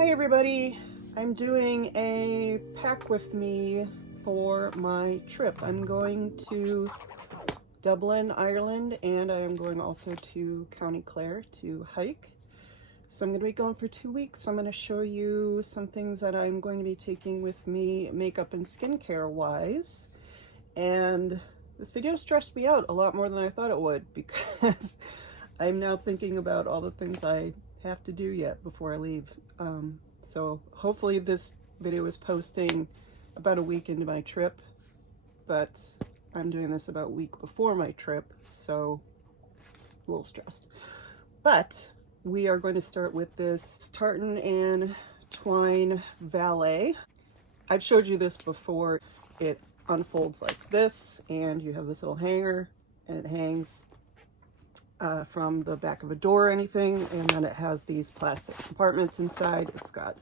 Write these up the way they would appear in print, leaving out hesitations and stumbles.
Hi everybody, I'm doing a pack with me for my trip. I'm going to Dublin, Ireland, and I am going also to County Clare to hike. So I'm going to be going for 2 weeks. So I'm going to show you some things that I'm going to be taking with me makeup and skincare wise. And this video stressed me out a lot more than I thought it would because I'm now thinking about all the things I have to do yet before I leave. So hopefully this video is posting about a week into my trip, but I'm doing this about a week before my trip, so a little stressed. But we are going to start with this tartan and twine valet. I've showed you this before. It unfolds like this, and you have this little hanger, and it hangs from the back of a door or anything, and then it has these plastic compartments inside. It's got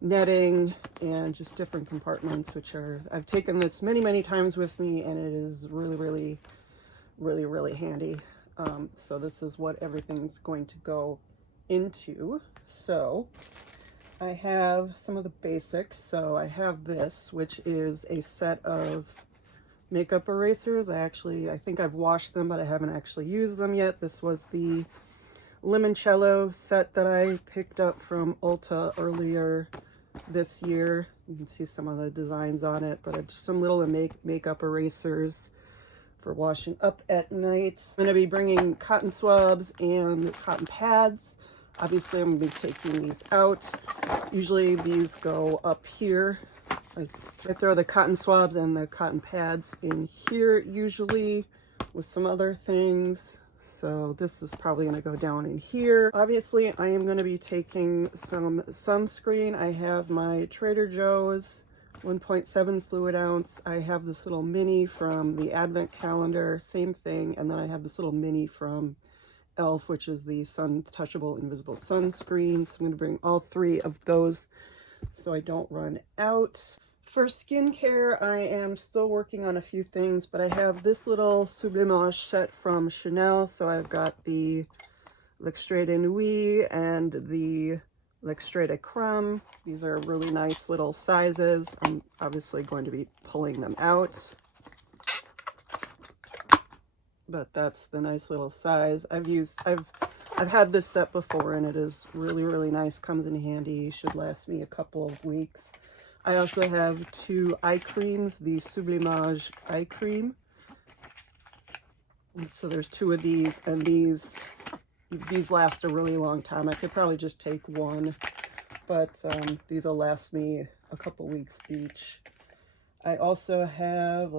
netting and just different compartments, which are, I've taken this many times with me, and it is really handy. So this is what everything's going to go into. So I have some of the basics. So I have this, which is a set of makeup erasers. I think I've washed them, but I haven't actually used them yet. This was the limoncello set that I picked up from Ulta earlier this year. You can see some of the designs on it, but it's some little makeup erasers for washing up at night. I'm going to be bringing cotton swabs and cotton pads. Obviously, I'm going to be taking these out. Usually these go up here. I throw the cotton swabs and the cotton pads in here usually with some other things. So this is probably going to go down in here. Obviously, I am going to be taking some sunscreen. I have my Trader Joe's 1.7 fluid ounce. I have this little mini from the Advent calendar, same thing. And then I have this little mini from e.l.f., which is the Sun Touchable Invisible Sunscreen. So I'm going to bring all three of those so I don't run out. For skincare, I am still working on a few things, but I have this little sublimage set from Chanel. So I've got the L'Extrait de Nuit and the L'Extrait de Crème. These are really nice little sizes. I'm obviously going to be pulling them out, but that's the nice little size. I've had this set before, and it is really nice. Comes in handy. Should last me a couple of weeks. I also have two eye creams, the Sublimage eye cream. So there's two of these, and these last a really long time. I could probably just take one, but these will last me a couple weeks each. I also have,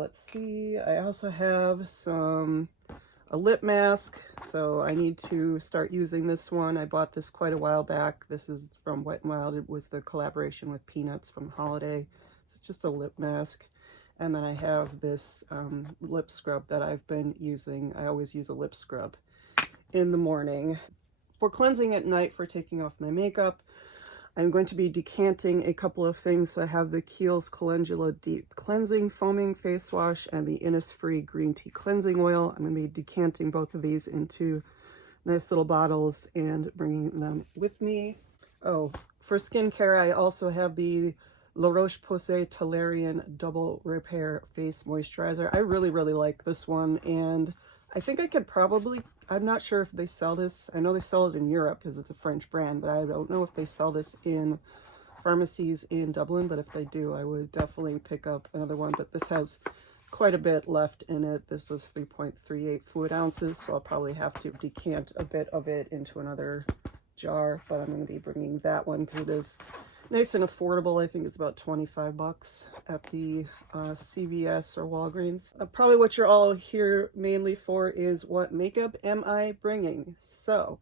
a lip mask, so I need to start using this one. I bought this quite a while back. This is from Wet n Wild. It was the collaboration with Peanuts from Holiday. It's just a lip mask. And then I have this lip scrub that I've been using. I always use a lip scrub in the morning. For cleansing at night, for taking off my makeup, I'm going to be decanting a couple of things. So I have the Kiehl's Calendula Deep Cleansing Foaming Face Wash and the Innisfree Green Tea Cleansing Oil. I'm going to be decanting both of these into nice little bottles and bringing them with me. Oh, for skincare, I also have the La Roche-Posay Toleriane Double Repair Face Moisturizer. I really like this one, and I think I could probably, I'm not sure if they sell this. I know they sell it in Europe because it's a French brand, but I don't know if they sell this in pharmacies in Dublin, but if they do, I would definitely pick up another one. But this has quite a bit left in it. This was 3.38 fluid ounces, so I'll probably have to decant a bit of it into another jar, but I'm going to be bringing that one because it is nice and affordable. I think it's about 25 bucks at the CVS or Walgreens. Probably what you're all here mainly for is what makeup am I bringing. So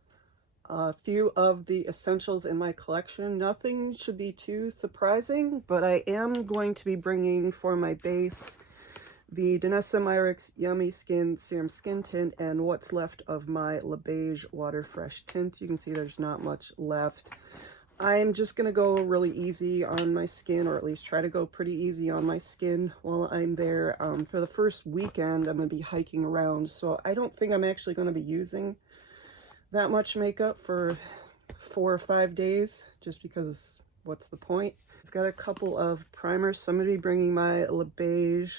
a few of the essentials in my collection. Nothing should be too surprising, but I am going to be bringing for my base the Danessa Myricks Yummy Skin Serum Skin Tint and what's left of my Le Beige Water Fresh Tint. You can see there's not much left. I'm just going to go really easy on my skin, or at least try to go pretty easy on my skin while I'm there. For the first weekend, I'm going to be hiking around, so I don't think I'm actually going to be using that much makeup for 4 or 5 days, just because what's the point? I've got a couple of primers, so I'm going to be bringing my Le Beige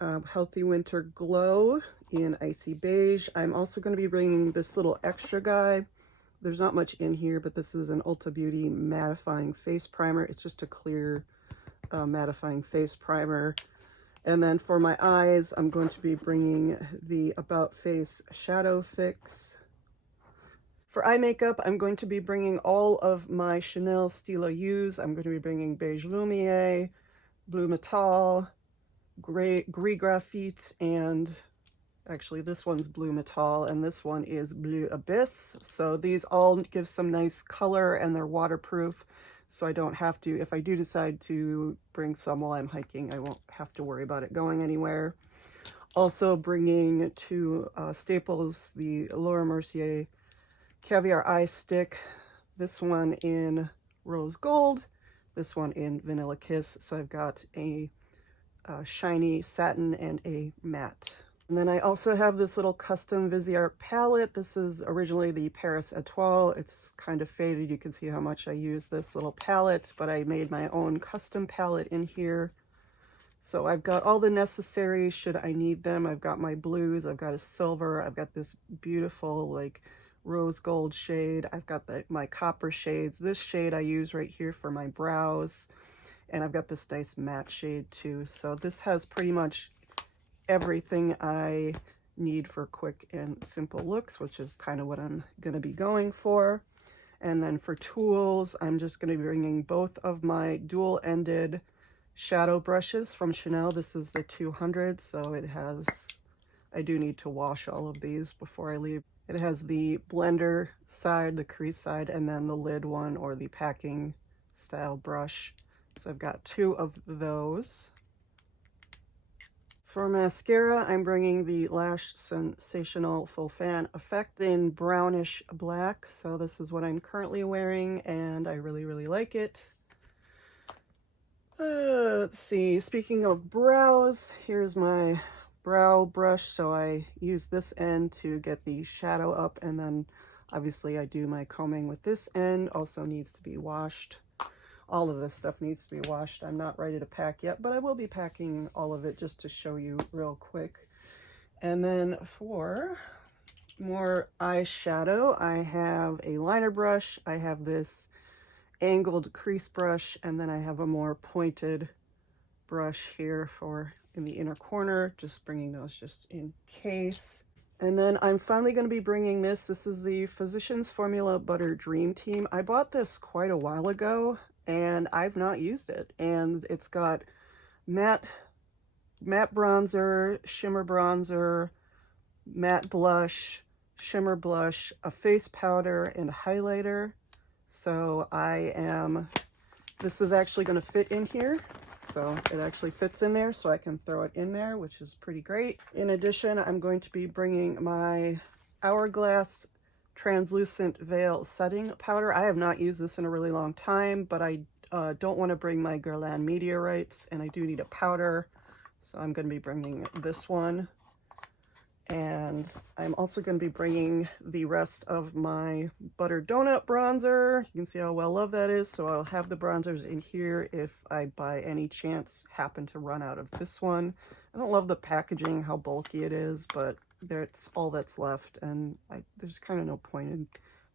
Healthy Winter Glow in Icy Beige. I'm also going to be bringing this little extra guy. There's not much in here, but this is an Ulta Beauty mattifying face primer. It's just a clear mattifying face primer. And then for my eyes, I'm going to be bringing the About Face Shadow Fix. For eye makeup, I'm going to be bringing all of my Chanel Stila U's. I'm going to be bringing Beige Lumiere, Blue Metal, Gris Graphite, and actually this one's Blue Metal, and this one is Blue Abyss. So these all give some nice color, and they're waterproof, so I don't have to, if I do decide to bring some while I'm hiking, I won't have to worry about it going anywhere. Also bringing to Staples the Laura Mercier Caviar Eye Stick, this one in Rose Gold, this one in Vanilla Kiss. So I've got a shiny satin and a matte. And then I also have this little custom Viseart palette. This is originally the Paris Etoile. It's kind of faded. You can see how much I use this little palette, but I made my own custom palette in here. So I've got all the necessaries should I need them. I've got my blues, I've got a silver, I've got this beautiful like rose gold shade. I've got my copper shades. This shade I use right here for my brows. And I've got this nice matte shade too. So this has pretty much everything I need for quick and simple looks, which is kind of what I'm going to be going for. And then for tools, I'm just going to be bringing both of my dual-ended shadow brushes from Chanel. This is the 200, so it has, I do need to wash all of these before I leave. It has the blender side, the crease side, and then the lid one, or the packing style brush. So I've got 2 of those. For mascara, I'm bringing the Lash Sensational Full Fan Effect in brownish black. So this is what I'm currently wearing, and I really, really like it. Let's see, speaking of brows, here's my brow brush. So I use this end to get the shadow up, and then obviously I do my combing with this end. Also needs to be washed. All of this stuff needs to be washed. I'm not ready to pack yet, but I will be packing all of it just to show you real quick. And then for more eyeshadow, I have a liner brush. I have this angled crease brush, and then I have a more pointed brush here for in the inner corner, just bringing those just in case. And then I'm finally going to be bringing this. This is the Physicians Formula Butter Dream Team. I bought this quite a while ago, and I've not used it. And it's got matte bronzer, shimmer bronzer, matte blush, shimmer blush, a face powder, and highlighter. So this is actually going to fit in here. So it actually fits in there, so I can throw it in there, which is pretty great. In addition, I'm going to be bringing my Hourglass Translucent Veil Setting Powder. I have not used this in a really long time, but I don't want to bring my Guerlain Meteorites, and I do need a powder, so I'm going to be bringing this one. And I'm also going to be bringing the rest of my Butter Donut Bronzer. You can see how well loved that is, so I'll have the bronzers in here if I by any chance happen to run out of this one. I don't love the packaging, how bulky it is, but that's all that's left, and there's kind of no point in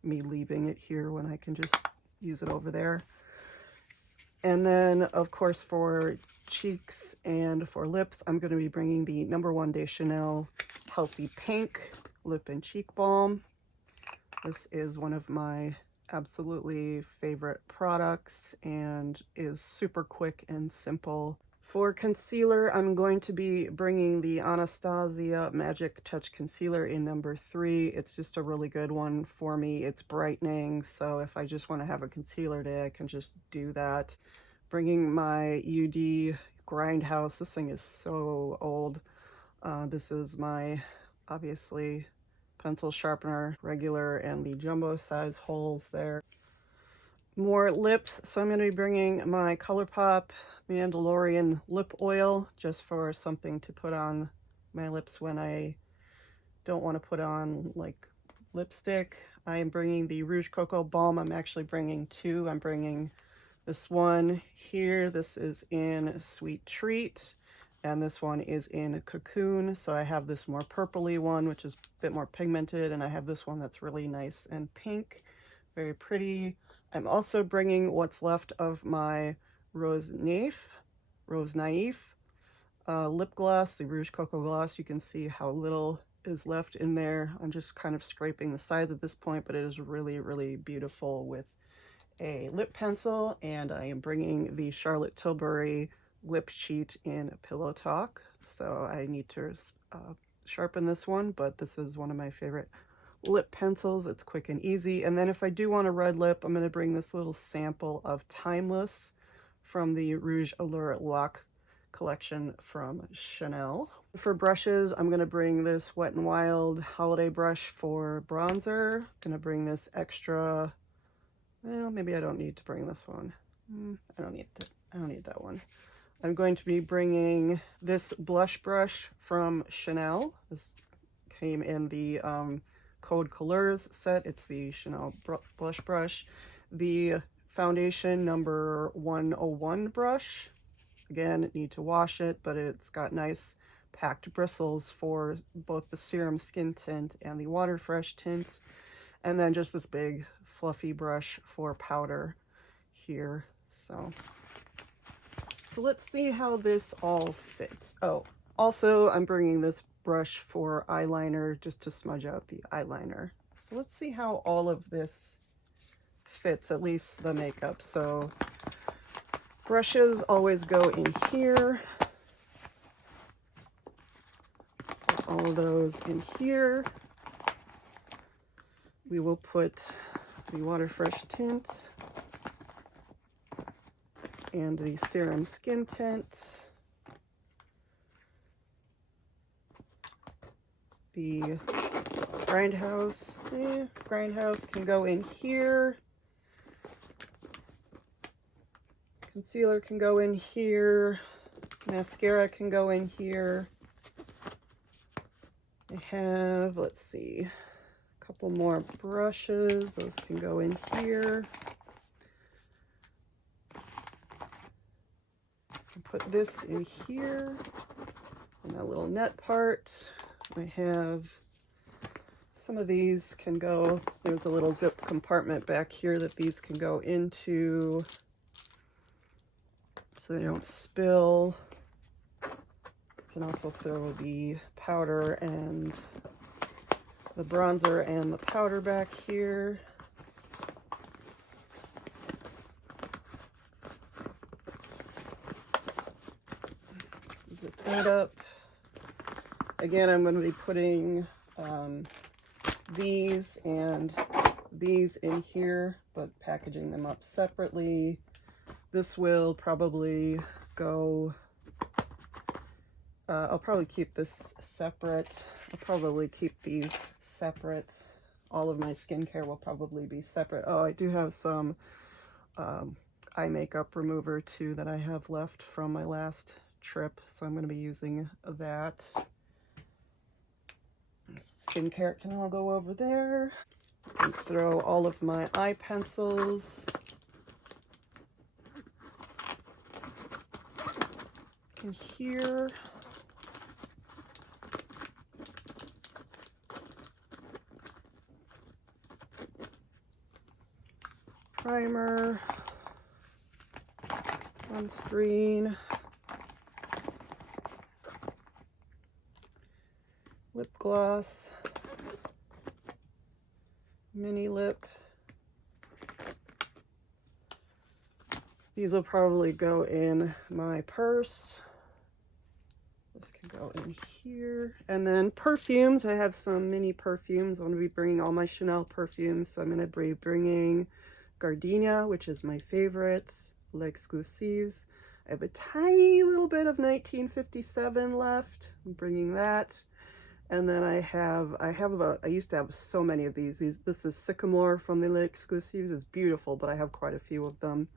me leaving it here when I can just use it over there. And then, of course, for cheeks and for lips, I'm going to be bringing the No. 1 de Chanel Healthy Pink Lip and Cheek Balm. This is one of my absolutely favorite products and is super quick and simple. For concealer, I'm going to be bringing the Anastasia Magic Touch Concealer in No. 3. It's just a really good one for me. It's brightening, so if I just want to have a concealer day, I can just do that. Bringing my UD Grindhouse. This thing is so old. This is my, obviously, pencil sharpener, regular, and the jumbo size holes there. More lips, so I'm going to be bringing my ColourPop Mandalorian lip oil, just for something to put on my lips when I don't want to put on like lipstick. I am bringing the Rouge Coco Balm. I'm actually bringing two. I'm bringing this one here. This is in Sweet Treat, and this one is in Cocoon. So I have this more purpley one, which is a bit more pigmented, and I have this one that's really nice and pink, very pretty. I'm also bringing what's left of my Rose Naif lip gloss, the Rouge Coco gloss. You can see how little is left in there. I'm just kind of scraping the sides at this point, but it is really, really beautiful with a lip pencil. And I am bringing the Charlotte Tilbury lip sheet in Pillow Talk. So I need to sharpen this one, but this is one of my favorite lip pencils. It's quick and easy. And then if I do want a red lip, I'm going to bring this little sample of Timeless from the Rouge Allure Lock collection from Chanel. For brushes, I'm going to bring this Wet n Wild holiday brush for bronzer. I'm going to bring this extra, well, maybe I don't need to bring this one. I don't need that one. I'm going to be bringing this blush brush from Chanel. This came in the Code Couleurs set. It's the Chanel blush brush. The foundation number 101 brush. Again, need to wash it, but it's got nice packed bristles for both the serum skin tint and the water fresh tint. And then just this big fluffy brush for powder here. So let's see how this all fits. Oh, also I'm bringing this brush for eyeliner just to smudge out the eyeliner. So let's see how all of this fits, at least the makeup. So brushes always go in here. Put all of those in here. We will put the Water Fresh tint and the serum skin tint. The grindhouse can go in here. Concealer can go in here. Mascara can go in here. I have, let's see, a couple more brushes. Those can go in here. Put this in here, in that little net part. I have some of these can go, there's a little zip compartment back here that these can go into so they don't spill. You can also throw the powder and the bronzer and the powder back here. Zip that up. Again, I'm going to be putting these and these in here, but packaging them up separately. This will probably go, I'll probably keep this separate. I'll probably keep these separate. All of my skincare will probably be separate. Oh, I do have some eye makeup remover too that I have left from my last trip, so I'm going to be using that. Skincare can all go over there. And throw all of my eye pencils in here. Primer, sunscreen, lip gloss, mini lip. These will probably go in my purse. This can go in here. And then perfumes. I have some mini perfumes. I'm going to be bringing all my Chanel perfumes. So I'm going to be bringing Gardenia, which is my favorite, L'Exclusives. I have a tiny little bit of 1957 left. I'm bringing that. And then I used to have so many of these. This is Sycamore from the L'Exclusives. It's beautiful, but I have quite a few of them.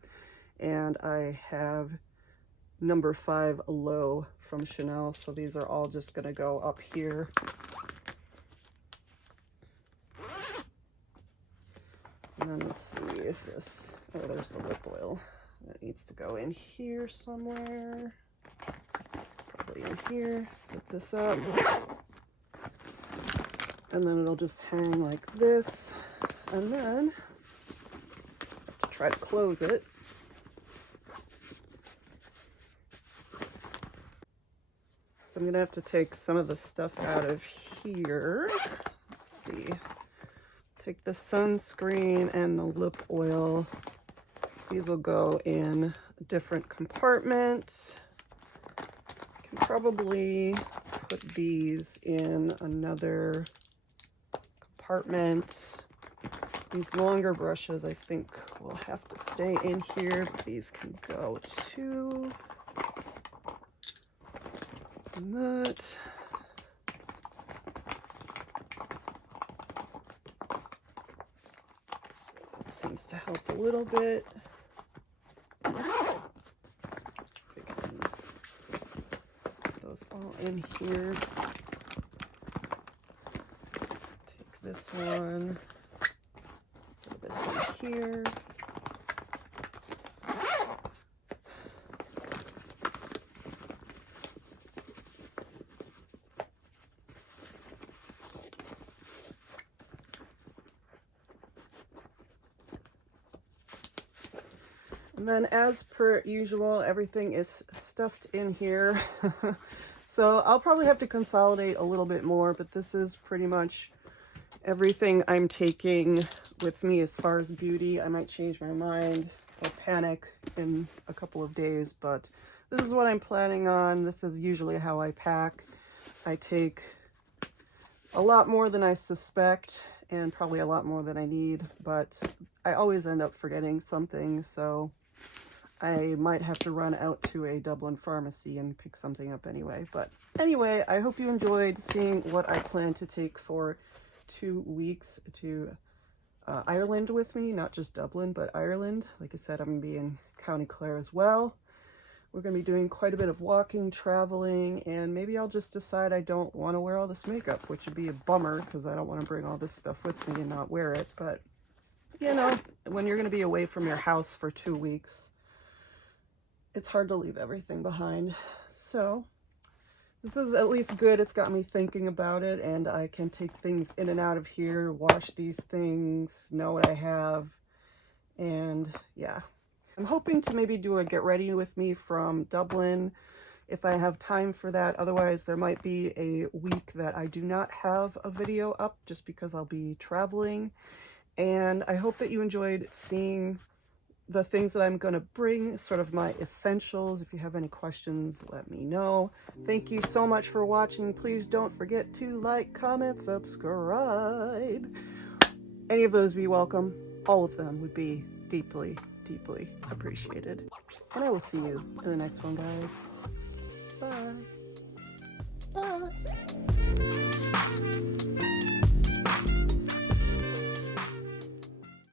And I have number 5 Low from Chanel. So these are all just going to go up here. And then let's see if this, oh, there's the lip oil. That needs to go in here somewhere. Probably in here. Zip this up. And then it'll just hang like this. And then, I have to try to close it. So I'm gonna have to take some of the stuff out of here. Let's see. Take the sunscreen and the lip oil. These will go in a different compartment. I can probably put these in another compartment. These longer brushes I think will have to stay in here, but these can go too. And that. Seems to help a little bit. We can put those all in here. Take this one, put this in here. And then as per usual, everything is stuffed in here. So I'll probably have to consolidate a little bit more, but this is pretty much everything I'm taking with me as far as beauty. I might change my mind or panic in a couple of days, but this is what I'm planning on. This is usually how I pack. I take a lot more than I suspect and probably a lot more than I need, but I always end up forgetting something, so I might have to run out to a Dublin pharmacy and pick something up anyway. But anyway, I hope you enjoyed seeing what I plan to take for 2 weeks to Ireland with me. Not just Dublin, but Ireland. Like I said, I'm going to be in County Clare as well. We're going to be doing quite a bit of walking, traveling, and maybe I'll just decide I don't want to wear all this makeup, which would be a bummer because I don't want to bring all this stuff with me and not wear it. But, you know, when you're going to be away from your house for 2 weeks, it's hard to leave everything behind. So this is at least good. It's got me thinking about it, and I can take things in and out of here, wash these things, know what I have, and yeah. I'm hoping to maybe do a get ready with me from Dublin if I have time for that. Otherwise, there might be a week that I do not have a video up just because I'll be traveling. And I hope that you enjoyed seeing the things that I'm going to bring, sort of my essentials. If you have any questions, let me know. Thank you so much for watching. Please don't forget to like, comment, subscribe. Any of those be welcome. All of them would be deeply, deeply appreciated. And I will see you in the next one, guys. Bye. Bye.